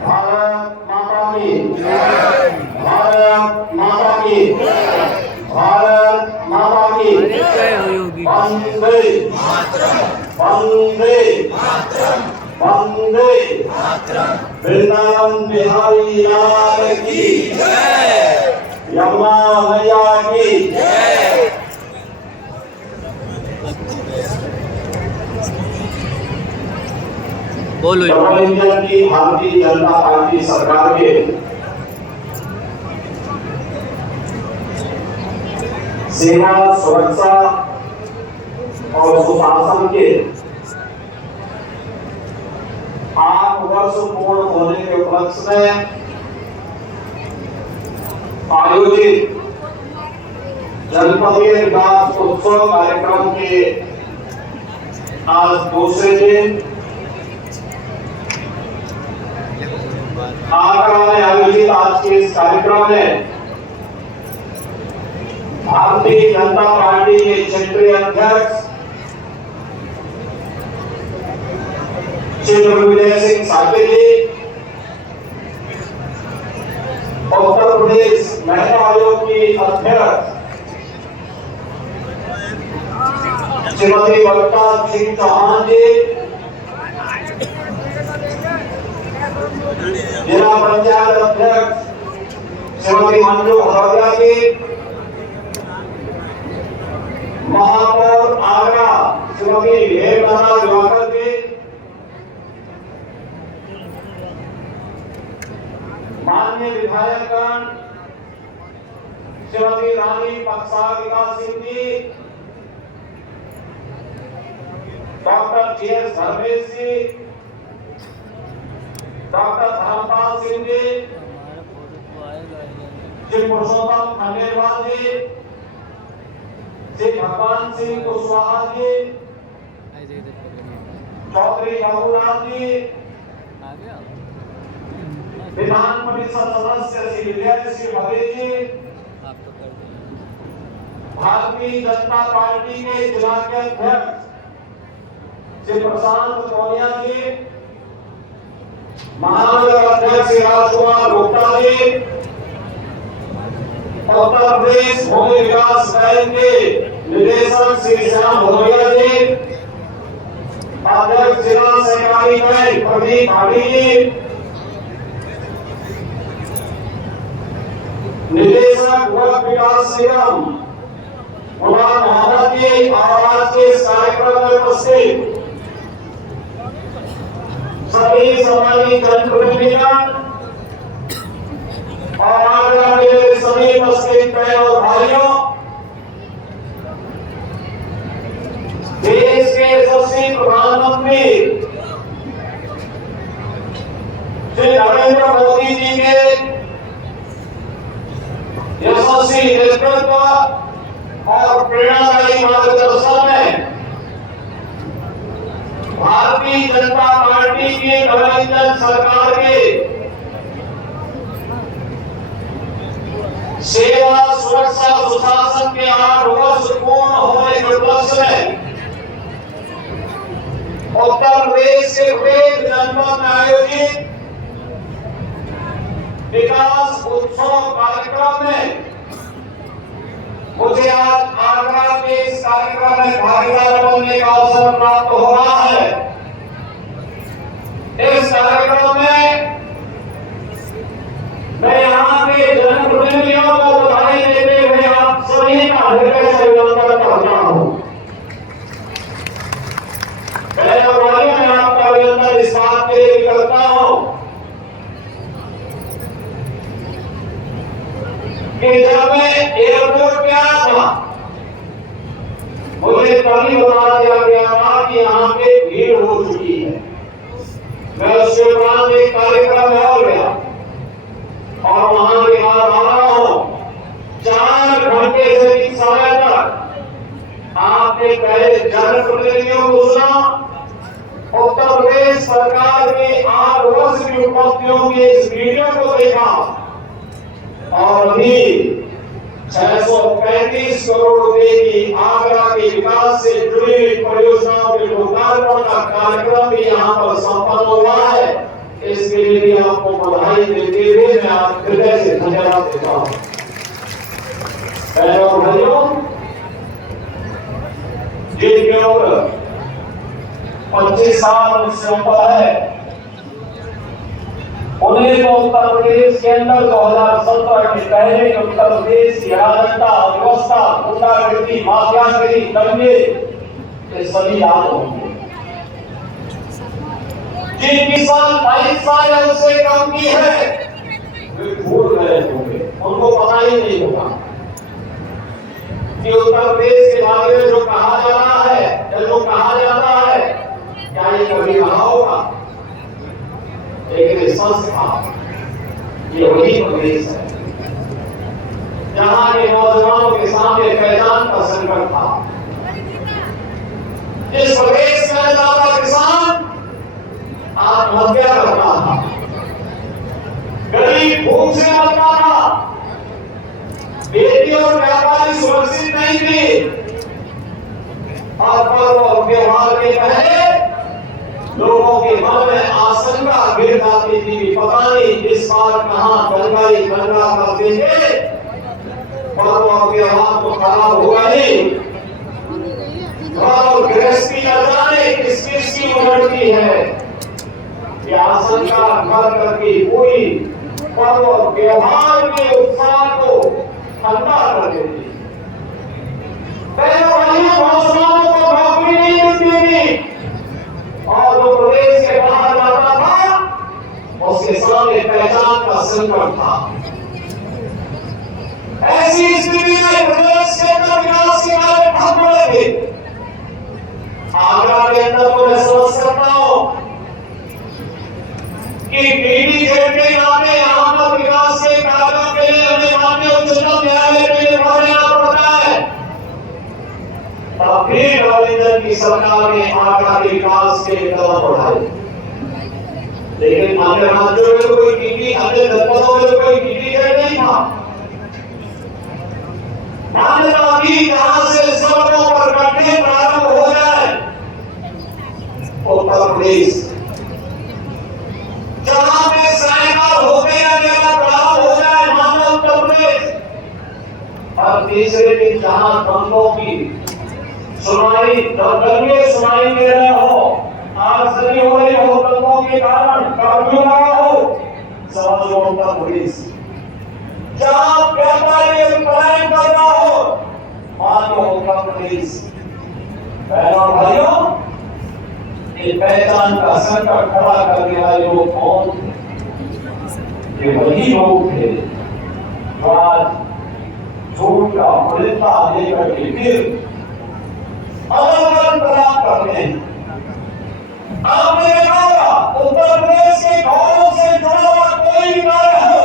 भारत माता की भारत माता की भारत माता की वंदे वंदे वंदे वृंदावन बिहारी लाल की यमुना मैया की बोलो इंडिया की भारतीय जनता पार्टी सरकार के सेवा सुरक्षा और सुशासन के 8 वर्ष पूर्ण होने के उपलक्ष्य में आयोजित जनपदीय विकास उत्सव कार्यक्रम के आज दूसरे दिन आगरा में आयोजित आज के इस कार्यक्रम में भारतीय जनता पार्टी के क्षेत्रीय अध्यक्ष श्री विजय सिंह साके जी, उत्तर प्रदेश महिला आयोग की अध्यक्ष श्रीमती बलता सिंह चौहान जी, जिला पंचायत अध्यक्ष श्रीमती मंजू हरदा जी, महापौर आगरा श्रीमती हेमलता दिवाकर जी, माननीय विधायकगण श्रीमती रानी पक्षागिका सिंह जी, डॉक्टर जीएस धर्मेश जी, डॉक्टर धर्मपाल सिंह जी, श्री पुरुषोत्तम खंडेलवाल जी, श्री भगवान सिंह कुशवाहा जी, चौधरी बाबूलाल जी, विधान परिषद सदस्य श्री विजय सिंह भगत जी, भारतीय जनता पार्टी के जिला के अध्यक्ष श्री प्रशांत सोनिया जी, महानगर अध्यक्ष श्री राजकुमार गुप्ता जी, उत्तर प्रदेश भूमि विकास बैंक के निदेशक श्री श्याम भदौरिया जी, अध्यक्ष जिला सहकारी बैंक प्रदीप भाटी जी, निदेशक वर्ग विकास निगम गुलाम मोहम्मद जी, आज के इस कार्यक्रम में उपस्थित सभी सम्मानित जनप्रतिनिधिगण और आगरा के सभी उपस्थित बहन और भाइयों, देश के यशस्वी प्रधानमंत्री श्री नरेंद्र मोदी जी के यशस्वी नेतृत्व और प्रेरणादायी मार्गदर्शन में भारतीय जनता पार्टी की गठबंधन सरकार के सेवा सुरक्षा सुशासन के 8 वर्ष पूर्ण होने के उपलक्ष्य में उत्तर प्रदेश के विभिन्न जनपद में आयोजित विकास उत्सव कार्यक्रम में मुझे आज आगरा के इस कार्यक्रम में भागीदार बनने का अवसर प्राप्त हो रहा है। इस कार्यक्रम में मैं यहाँ के जनप्रतिनिधियों को बधाई देते हुए आप सभी का हृदय से अभिनंदन करता हूँ। मैं आपका अभिनंदन इस बात के लिए करता हूँ कि जब मैं एयरपोर्ट पे आया था, मुझे तभी बता दिया गया था कि यहाँ पे भीड़ हो चुकी है। मैं उसके बाद एक कार्यक्रम में हो गया और वहां के बाद आ रहा हूँ। 4 घंटे से भी समय तक आपने पहले जनप्रतिनिधियों को सुना, उत्तर प्रदेश सरकार के 8 वर्ष की उपलब्धियों के इस वीडियो को देखा और अभी 635 करोड़ रुपए की आगरा के विकास से जुड़ी हुई परियोजनाओं के लोकार्पण का कार्यक्रम भी यहाँ पर संपन्न हुआ है। इसके लिए भी आपको बधाई देते हुए मैं आप हृदय से धन्यवाद देता हूं। बहनों और भाइयों, जिनकी उम्र 25 साल उससे ऊपर है, उन्हें तो उत्तर प्रदेश के अंदर 2017 के पहले उत्तर प्रदेश की अराजकता, अव्यवस्था, गुंडागर्दी, माफियागिरी, दंगे ये सभी याद होंगे। जिन किसान 22 साल या उससे कम की है वे भूल गए होंगे, उनको पता ही नहीं होगा कि उत्तर प्रदेश के बारे में जो कहा जा रहा है या जो कहा जाता है क्या ये कभी कहा होगा। लेकिन संस्था ये वही प्रदेश है जहां के नौजवानों के सामने पहचान का संकट था। इस प्रदेश में ज्यादा किसान आत्महत्या करता था, गरीब भूख से मरता था, बेटी और व्यापारी सुरक्षित नहीं थी, और पर्व और त्योहार के पहले लोगों के मन में आशंका गिर जाती थी, पता नहीं इस बार कहां गंगा कर देंगे, पर्व और त्योहार तो खराब होगा ही, और गृहस्थी न जाने किस किस की उमड़ती है, ये आशंका कर करके कोई पर्व और त्योहार के उत्साह को ठंडा कर देती। नौजवानों को नौकरी नहीं मिलती थी, और जो प्रदेश के बाहर जाता था उसके सामने पहचान का संकट था। ऐसी स्थिति में प्रदेश के अंदर विकास के कार्य ठप पड़े थे। आगरा के अंदर तो मैं समझ सकता हूं कि पीडी जेट के नामे यहाँ पर विकास के कार्यों के लिए हमें माननीय उच्चतम न्यायालय के लिए पहुंचना पड़ता है। तब भी रविंद्र की सरकार ने आगरा के विकास के कदम बढ़ाए, लेकिन अन्य राज्यों में कोई पीडी, अन्य जनपदों में कोई पीडी जेट नहीं था। मान्यता थी जहां से सड़कों पर गड्ढे प्रारंभ हो जाए उत्तर प्रदेश, जहां पे साइकिल होके या मेला प्रारंभ हो जाए मानो उत्तर प्रदेश, और तीसरे दिन जहां दंगों की सुनाई दंगे सुनाई दे रहे हो, आगजनी हो रही हो दंगों के कारण, कर्फ्यू लगा हो, समझ लो उत्तर प्रदेश। जहां व्यापारी पलायन कर रहा हो मानो उत्तर प्रदेश। बहनों और भाइयों, ये पहचान का संकट खड़ा करने वाले लोग कौन थे? ये वही लोग थे जो आज झूठ का पुलिता लेकर के फिर अलग अलग प्रदान करते हैं। आपने देखा होगा उत्तर प्रदेश के गांवों से जुड़ा हुआ कोई भी कार्य हो,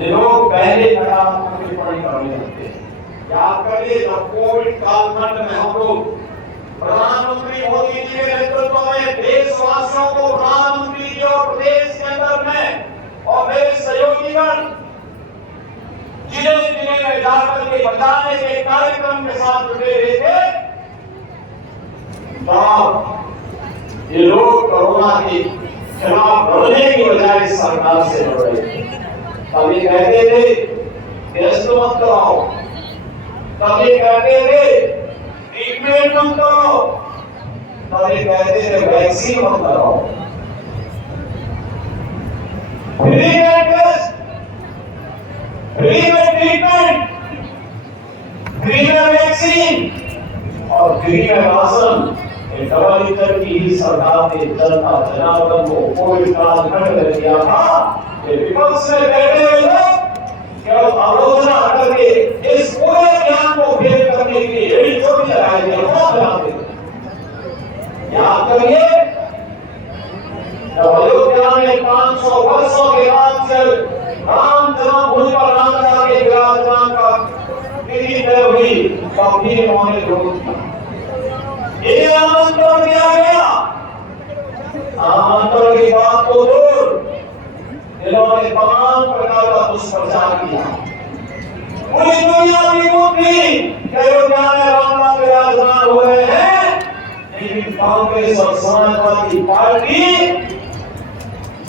ये लोग पहले नकारात्मक टिप्पणी करने लगते हैं। याद करिए जब कोविड कालखंड में हम लोग प्रधानमंत्री मोदी जी के नेतृत्व में देशवासियों को प्रधानमंत्री जी और प्रदेश के अंदर में और मेरे सहयोगीगण जिले जिले में जाकर के बचाने के कार्यक्रम के साथ जुड़े हुए थे, तब ये लोग कोरोना के खिलाफ लड़ने की बजाय सरकार से लड़ रहे थे। कभी कहते थे टेस्ट मत कराओ, कभी कहते थे ट्रीटमेंट मत करो, कभी कहते थे वैक्सीन मत कराओ, फ्री में टेस्ट, फ्री में ट्रीटमेंट, फ्री में वैक्सीन और फ्री में राशन। डबल इंजन की ही सरकार ने जनता जनार्दन को कोविड कालखंड में दिया था। विपक्ष में बैठे हुए लोग केवल आलोचना करके इस पूरे ज्ञान को फेल करने के लिए एड़ी चोटी लगाएंगे, बनाते। याद करिए जब अयोध्या में 500 वर्षों के बाद से राम जन्मभूमि पर रामलला के विराजमान का विधि तय हुई, तब भी उन्होंने विरोध किया। ये आमंत्रण दिया गया, आमंत्रण की बात तो दूर, इन्होंने तमाम प्रकार का दुष्प्रचार किया। पूरी दुनिया विमुख थी कि अयोध्या में रामलला विराजमान हो रहे हैं, लेकिन कांग्रेस और समाजवादी पार्टी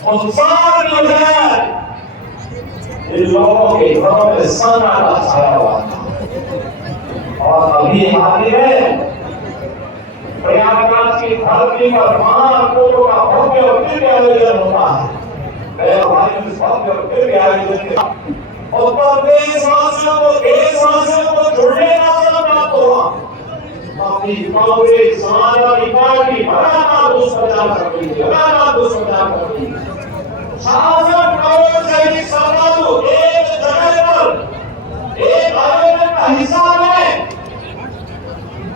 उन सारी बजाय इन लोगों के घरों में सन्नाटा छाया हुआ था। और अभी हाल ही में प्रयागराज की धरती पर महाकुंभ का भव्य और दिव्य आयोजन होता है। भव्य और दिव्य आयोजन उत्तर देशवासियों को देशवासियों को जुड़ने का अवसर प्राप्त हुआ। अपनी कांग्रेस समाजवादी पार्टी लगातार दुष्प्रचार कर रही है, लगातार दुष्प्रचार कर रही है। 66 करोड़ से अधिक श्रद्धालु एक जगह पर एक आयोजन का हिस्सा बने,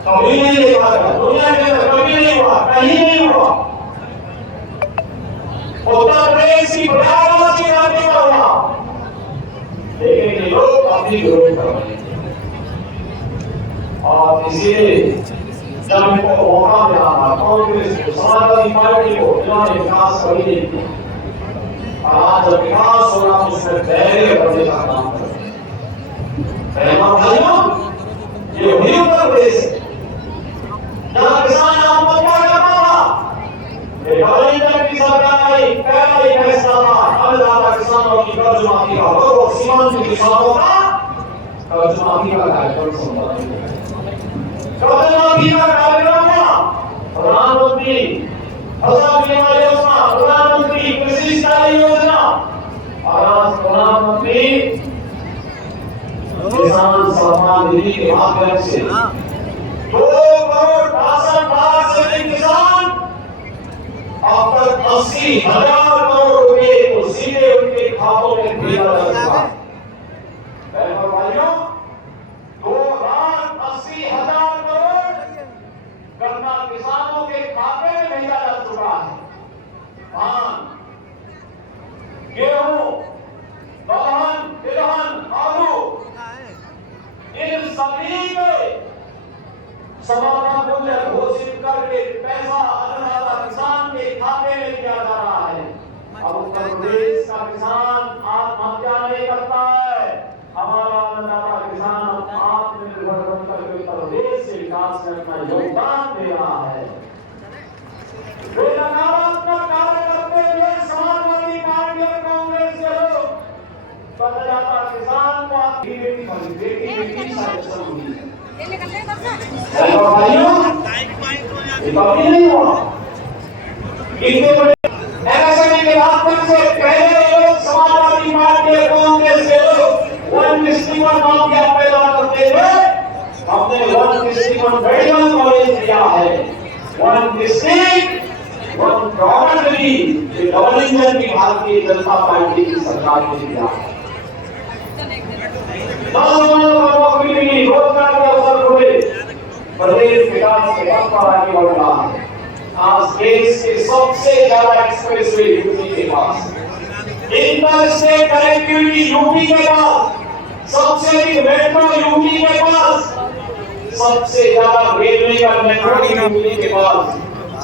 कभी नहीं देखा गया, दुनिया के अंदर कभी नहीं हुआ, कहीं नहीं हुआ। उत्तर प्रदेश की प्रयागराज की धरती पर हुआ, लेकिन ये लोग अपनी विरोध कर रहे थे। और इसलिए जब इनको मौका मिला था कांग्रेस को, समाजवादी पार्टी को, इन्होंने विकास कभी नहीं किया। और आज जब विकास हो रहा तो उसमें धैर्य बढ़ने का काम कर रहे हैं। भाइयों, ये वही उत्तर प्रदेश है जहाँ किसान आत्महत्या कर रहा था। की सरकार आई, पहला ही फैसला था अन्नदाता किसानों की कर्ज माफी का, और सीमांत किसानों का कर्ज माफी का कार्यक्रम संपन्न कर्ज माफी का कार्यक्रम था। प्रधानमंत्री फसल बीमा योजना, प्रधानमंत्री कृषि सिंचाई योजना, और आज प्रधानमंत्री किसान सम्मान निधि के माध्यम से 2 करोड़ 62 लाख से अधिक किसान अब तक 80,000 करोड़ रुपए को सीधे उनके खातों में भेजा जा चुका है। बहनों भाइयों, 2,80,000 करोड़ गन्ना किसानों के खाते में भेजा जा चुका है। धान, गेहूं, दलहन, तिलहन, आलू, इन सभी के समर्थन मूल्य घोषित करके पैसा अन्नदाता किसान के खाते में दिया जा रहा है। अब उत्तर प्रदेश का किसान आत्महत्या नहीं करता है। हमारा अन्नदाता किसान आत्मनिर्भर बनकर उत्तर प्रदेश के विकास में अपना योगदान दे रहा है। वे नकारात्मक कार्य करते हुए समाजवादी पार्टी और कांग्रेस के लोग अन्नदाता किसान को बेटी संरक्षण हुई है। भाइयों, कभी नहीं हुआ। एमएसएमई के माध्यम से पहले लोग समाजवादी पार्टी और कांग्रेस के लोग 161 माफिया पैदा करते थे। हमने 161 मेडिकल कॉलेज दिया है, 1 डिस्ट्रिक्ट 1 प्रोडक्टरी, डबल इंजन की भारतीय जनता पार्टी की सरकार ने दिया है। रोजगार के अवसर खुले, प्रदेश विकास के पथ पर आगे बढ़ रहा है। आज देश के सबसे ज्यादा एक्सप्रेसवे यूपी के पास, इंटर स्टेट कनेक्टिविटी यूपी के पास, सबसे अधिक मेट्रो यूपी के पास, सबसे ज्यादा रेलवे का नेटवर्क यूपी के पास,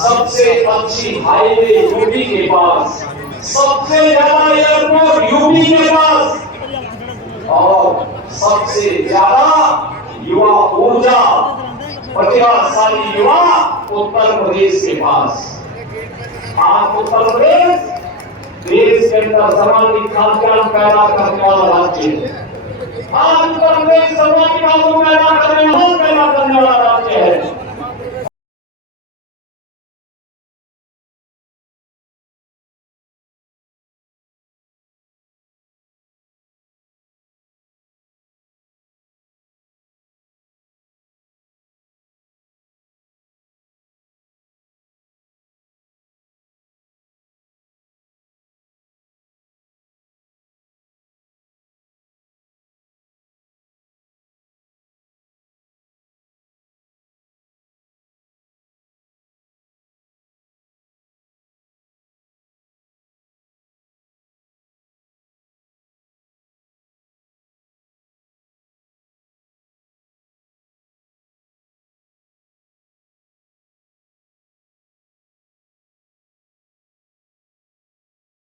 सबसे अच्छी हाईवे यूपी के पास, सबसे ज्यादा एयरपोर्ट यूपी के पास, और सबसे ज्यादा युवा ऊर्जा प्रतिभाशाली युवा उत्तर प्रदेश के पास। आज उत्तर प्रदेश देश के अंदर सर्वाधिक खाद्यान्न पैदा करने वाला राज्य है। आज उत्तर प्रदेश सर्वाधिक खाद्यान्न पैदा करने वाला राज्य है।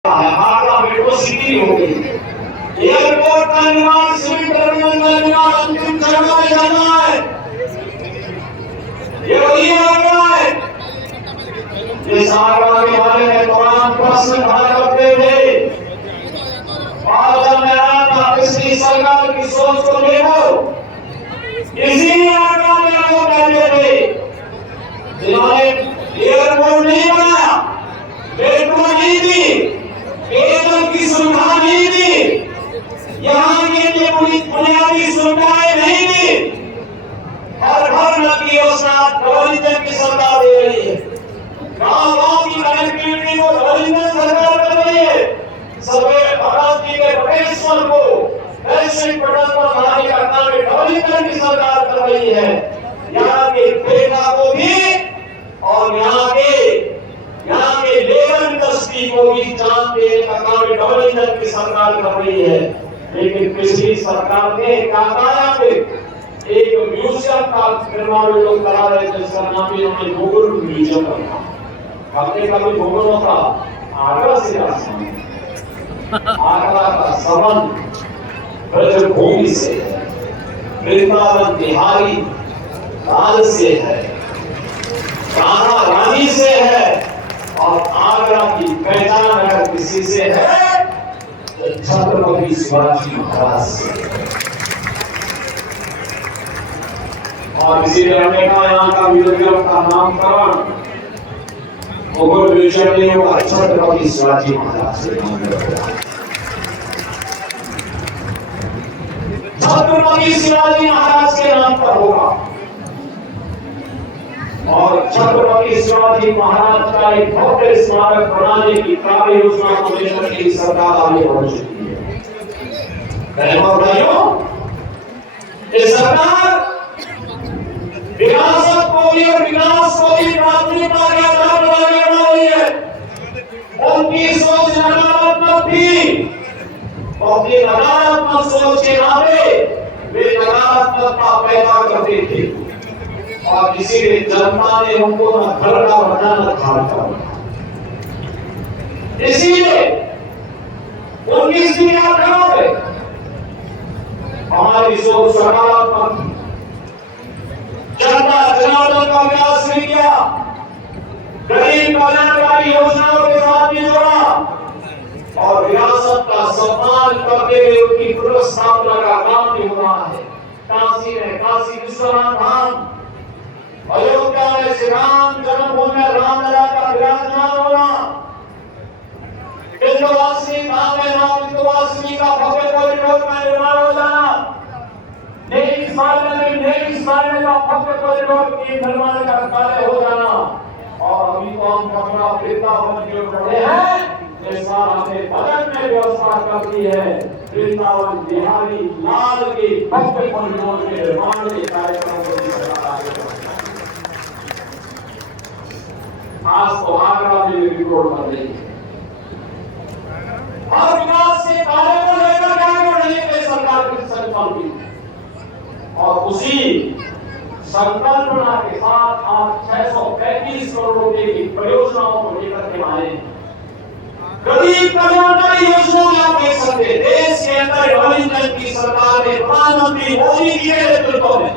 आगरा मेट्रो सिटी हो गई, एयरपोर्ट का निर्माण, सिविल टर्मिनल का निर्माण अंतिम चरणों में जाना है। ये वही आगरा है जिस आगरा के बारे में तमाम प्रश्न खड़ा करते नहीं दी, पेयजल की सुविधा नहीं दी, यहाँ के लिए बुनियादी सुविधाएं नहीं दी। हर घर नल की योजना डबल इंजन की सरकार दे रही है। गाँव की कनेक्टिविटी को डबल इंजन सरकार कर रही है। सर्वे भगत जी के बटेश्वर को वैश्विक पटल पर लाने का काम डबल इंजन की सरकार कर रही है। यहाँ के पेड़ा को भी और यहाँ के लेबर इंडस्ट्री को भी जान देने का काम डबल इंजन की सरकार कर रही है। लेकिन पिछली सरकार ने क्या कहा पे एक म्यूजियम का निर्माण लोग करा रहे थे, जिसका नाम भी उन्होंने भूगोल म्यूजियम रखा। हमने कभी भूगोलों का आगरा से आगरा का संबंध ब्रजभूमि से है, वृंदावन बिहारी लाल से है, राणा रानी से है, और आगरा की पहचान अगर किसी से है तो छत्रपति शिवाजी महाराज से। और इसीलिए हमने कहा यहाँ का म्यूजियम का नामकरण भूगोल म्यूजियम नहीं होगा, छत्रपति शिवाजी महाराज से छत्रपति शिवाजी महाराज के नाम पर होगा। और छत्रपति शिवाजी महाराज का एक भव्य स्मारक बनाने की कार्य योजना को लेकर के सरकार आगे बढ़ चुकी है। बहनों भाइयों, ये सरकार विरासत को भी और विकास को भी प्राथमिकता के आधार पर आगे बढ़ा रही है। उनकी सोच नकारात्मक थी, अपनी नकारात्मक सोच के नाते वे नकारात्मकता पैदा करते थे, और इसीलिए जनता ने उनको न घर का बना न खाल का बना। इसीलिए उनकी स्थिति खराब है। हमारी सोच सकारात्मक, जनता जनार्दन का विकास नहीं किया, गरीब कल्याणकारी योजनाओं के साथ भी जोड़ा, और विरासत का सम्मान करते हुए उनकी पुनर्स्थापना का काम भी हो रहा है। काशी में काशी विश्वनाथ धाम, अयोध्या में श्री राम जन्मभूमि में रामलला का विराजमान होना, विंध्यवासिनी धाम में मां विंध्यवासिनी का भव्य कॉरिडोर का निर्माण हो जाना, नई स्मारक का भव्य कॉरिडोर के निर्माण का कार्य हो जाना, और अभी तो हम कपड़ा वृंदावन की ओर बढ़े हैं। इस बार हमने बजट में व्यवस्था कर दी है वृंदावन बिहारी लाल के भव्य कॉरिडोर के निर्माण के कार्यक्रम को भी सरकार आगे बढ़ रही है। आज तो आगरा में रिपोर्ट कर रही है, और विकास के कार्य को लेकर आगे बढ़ रही है सरकार की संकल्प की। और उसी संकल्पना के साथ आज 635 करोड़ रुपए की परियोजनाओं को लेकर के आए हैं। गरीब कल्याणकारी योजनाएं आप देख सकते हैं। देश के अंदर डबल इंजन की सरकार ने प्रधानमंत्री मोदी जी के नेतृत्व में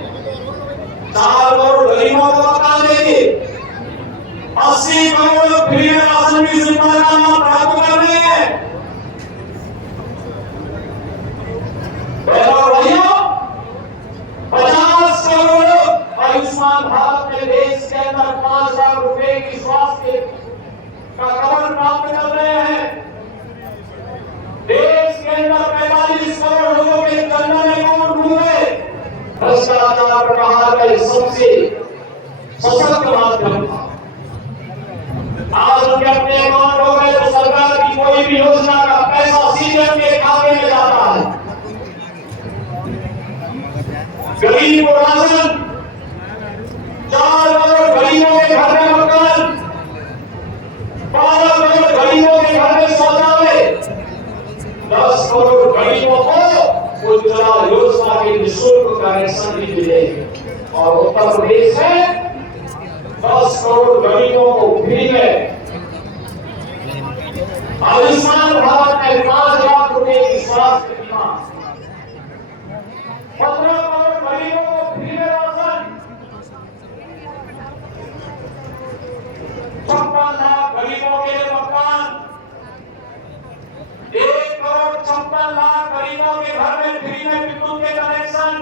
4 करोड़ गरीबों को मकान देंगे, 80 करोड़ फ्री में राशन की सुविधा का लाभ प्राप्त कर रहे हैं। भैया 50 करोड़ आयुष्मान भारत में देश के अंदर 5 लाख रुपए की स्वास्थ्य का कवर प्राप्त कर रहे हैं। देश के अंदर 45 करोड़ लोगों के जनधन अकाउंट खुले। भ्रष्टाचार प्रहार का सबसे सशक्त माध्यम था। आज उनके अपने अकाउंट हो गए तो सरकार की कोई भी योजना का पैसा सीधे उनके खाते में जाता है। गरीब को राशन, 4 करोड़ गरीबों के घर में मकान, 12 करोड़ गरीबों के घर में शौचालय, 10 करोड़ गरीबों को उज्ज्वला योजना के निःशुल्क कनेक्शन भी मिले। और उत्तर प्रदेश में 10 करोड़ गरीबों को फ्री में आयुष्मान भारत में 5 लाख रुपए की स्वास्थ्य बीमा, 15 करोड़ गरीबों को फ्री में राशन, 56 लाख गरीबों के लिए मकान, 1 करोड़ 56 लाख गरीबों के घर में फ्री में विद्युत के कनेक्शन,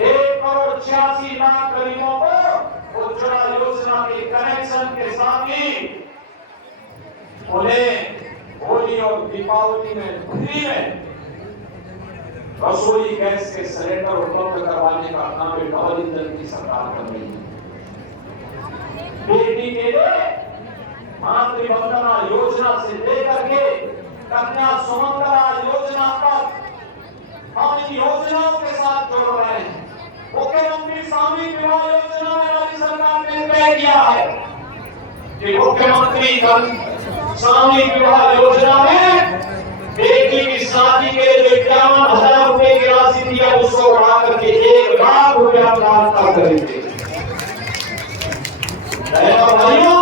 1 करोड़ 86 लाख गरीबों को उज्ज्वला योजना के कनेक्शन के साथ ही उन्हें होली और दीपावली में फ्री में रसोई गैस के सिलेंडर उपलब्ध करवाने का काम डबल इंजन की सरकार कर रही है। बेटी के लिए मातृवंदना योजना से लेकर के कन्या सुमंगला योजना तक हम इन योजनाओं के साथ जुड़ रहे हैं। मुख्यमंत्री सामूहिक विवाह योजना में राज्य सरकार ने तय किया है कि मुख्यमंत्री सामूहिक विवाह योजना में बेटी की शादी के लिए 51,000 रुपए की राशि दी है, उसको बढ़ा करके 1 लाख रुपया प्राप्त करेंगे। भाइयों,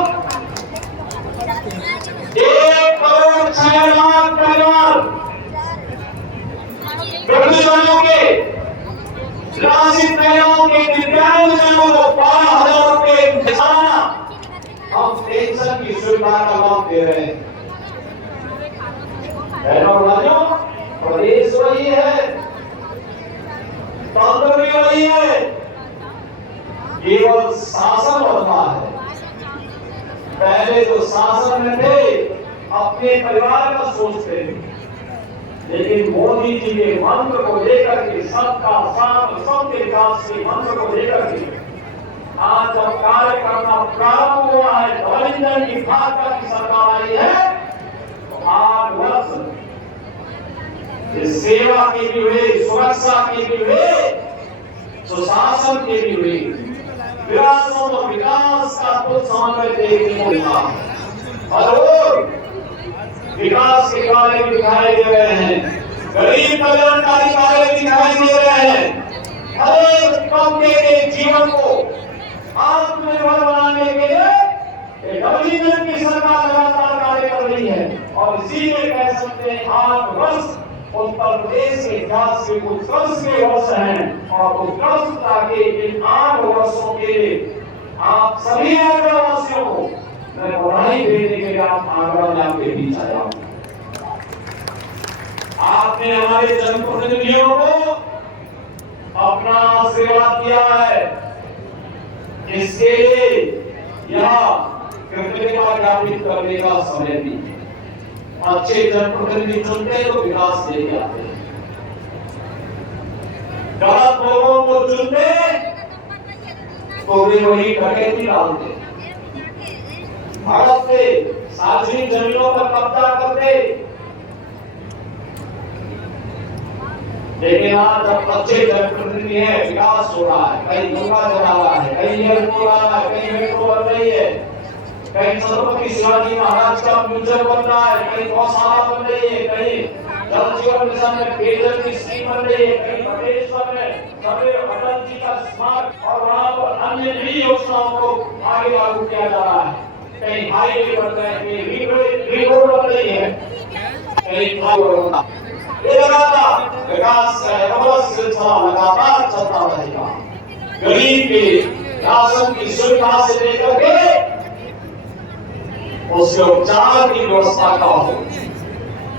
1 करोड़ 6 लाख परिवार वृद्धजनों के राशि महिलाओं के दिव्यांगजनों को 12,000 रुपए सालाना हम पेंशन की सुविधा का लाभ दे रहे हैं। प्रदेश वही है, तंत्र भी वही है, केवल शासन बदला है। पहले जो शासन में थे अपने परिवार का सोचते थे, लेकिन मोदी जी के मंत्र को लेकर के सबका साथ सबके विकास के मंत्र को लेकर के आज जब कार्य करना प्रारंभ हुआ है, डबल इंजन की भाजपा की सरकार आई है, तो 8 वर्ष सेवा के भी हुए, सुरक्षा के भी हुए, सुशासन के भी हुए, विरासत और विकास का कुछ समन्वय देखने को मिला और विकास के कार्य दिखाई दे रहे हैं, गरीब कल्याणकारी कार्य दिखाई दे रहे हैं। हर एक तबके के जीवन को आत्मनिर्भर बनाने के लिए डबल इंजन की सरकार लगातार कार्य कर रही है और इसीलिए कह सकते हैं 8 वर्ष उत्तर प्रदेश के इतिहास के उत्कर्ष के वर्ष हैं और उत्कर्षता के इन 8 वर्षों के लिए आप सभी आगरावासियों को मैं बधाई देने के लिए आगरा में आपके बीच आया हूं। आपने हमारे जनप्रतिनिधियों को अपना आशीर्वाद दिया है, इसके लिए यह कृतज्ञता ज्ञापित करने का समय भी। अच्छे जनप्रतिनिधि चुनते तो विकास लेके आते हैं, गलत लोगों को चुनते तो वे वही डकैती डालते, हड़पते, सार्वजनिक जमीनों पर कब्जा करते। लेकिन आज जब अच्छे जनप्रतिनिधि है, विकास हो रहा है, कहीं गंगा जला रहा है, कहीं एयरपोर्ट हो रहा है, कहीं मेट्रो बन रही है, कहीं छत्रपति शिवाजी महाराज का म्यूजियम बन रहा है, कहीं गौशाला बन रही है, कहीं जल जीवन मिशन में पेयजल की स्कीम बन रही है, कहीं बटेश्वर में अटल जी का स्मारक और वहां पर अन्य भी योजनाओं को आगे लागू किया जा रहा है। कहीं हाईवे बन रहे हैं, कहीं रिंग रोड बन रही है, कहीं लगातार विकास का सिलसिला लगातार चलता रहेगा। गरीब के राशन की सुविधा से लेकर के उसके उपचार की व्यवस्था का हो,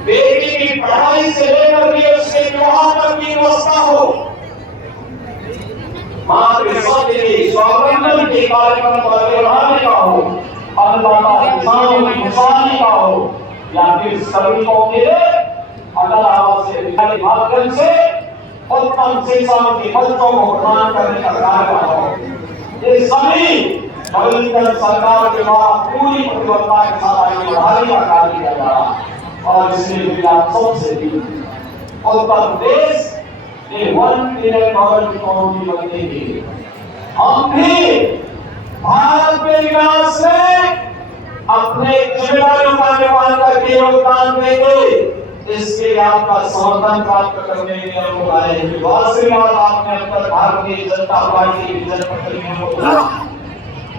बेटी की पढ़ाई से लेकर के उसके विवाह तक की व्यवस्था हो, मातृशक्ति स्वावलंबन के कार्यक्रम पर बढ़ाने का हो, अन्नदाता किसानों की खुशहाली का हो, या फिर श्रमिकों के अटल आवास योजना के माध्यम से उत्तम शिक्षा की बच्चों को प्रदान करने का कार्य हो। ये सभी सरकार के द्वारा पूरी प्रतिबद्धता के साथ आगे बढ़ाने का कार्य किया जा रहा है और इसलिए भी आप सबसे उत्तर प्रदेश ये 1 ट्रिलियन डॉलर की इकोनॉमी बनने के लिए हम भी भारत के विकास में अपने जिम्मेदारियों का निर्वहन करके योगदान देंगे। इसके लिए आपका समर्थन प्राप्त करने के लिए हम आए हैं। आशीर्वाद आपने अब तक भारतीय जनता पार्टी के जनप्रतिनिधियों को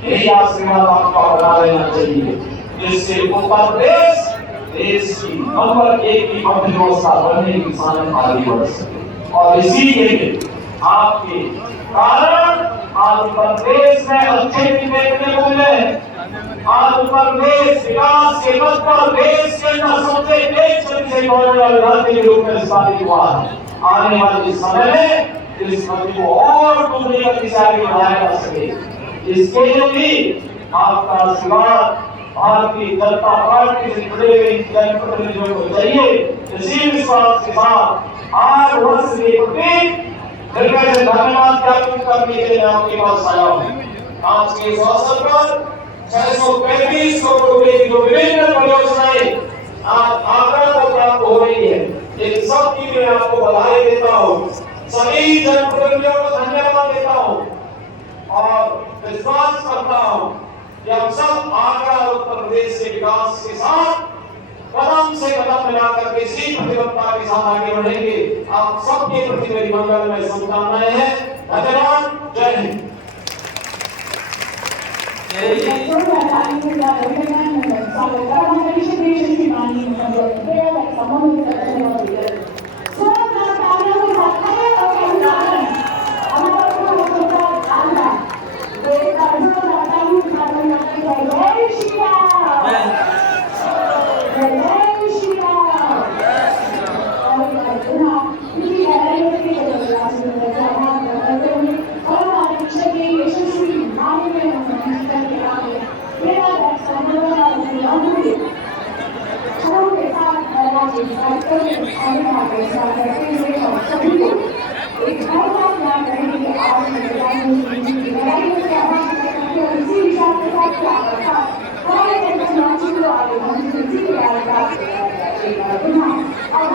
यही आशीर्वाद आपका बना रहना चाहिए, जिससे उत्तर प्रदेश देश की नंबर 1 की अर्थव्यवस्था बनने की दिशा में आगे बढ़ सके। और इसी के लिए आपके कारण आज उत्तर प्रदेश में अच्छे भी देखने को मिले। आज उत्तर प्रदेश विकास के पथ पर देश के अंदर सबसे तेज गति से बढ़ने वाले राज्य के रूप में स्थापित हुआ है। आने वाले समय में इस गति को और दूसरी गति से आगे बढ़ाया जा सके, इसके लिए भी आपका आशीर्वाद भारतीय जनता पार्टी से जुड़े हुए जनप्रतिनिधियों को चाहिए इसी विश्वास के साथ 8 वर्ष के प्रतीक हृदय से धन्यवाद ज्ञापित करने के लिए आपके पास आया हूँ। आज के इस अवसर पर 635 करोड़ रुपए की जो विभिन्न परियोजनाएं आज आगरा को प्राप्त हो रही है, इन सब की मैं आपको बधाई देता हूँ। सभी जनप्रतिनिधियों को धन्यवाद देता हूँ और विश्वास करता हूँ कि हम सब आगरा और उत्तर प्रदेश के विकास के साथ कदम से कदम मिलाकर के इसी प्रतिबद्धता के साथ आगे बढ़ेंगे। आप सबके प्रति मेरी मंगलमय शुभकामनाएं हैं। धन्यवाद। जय हिंद। और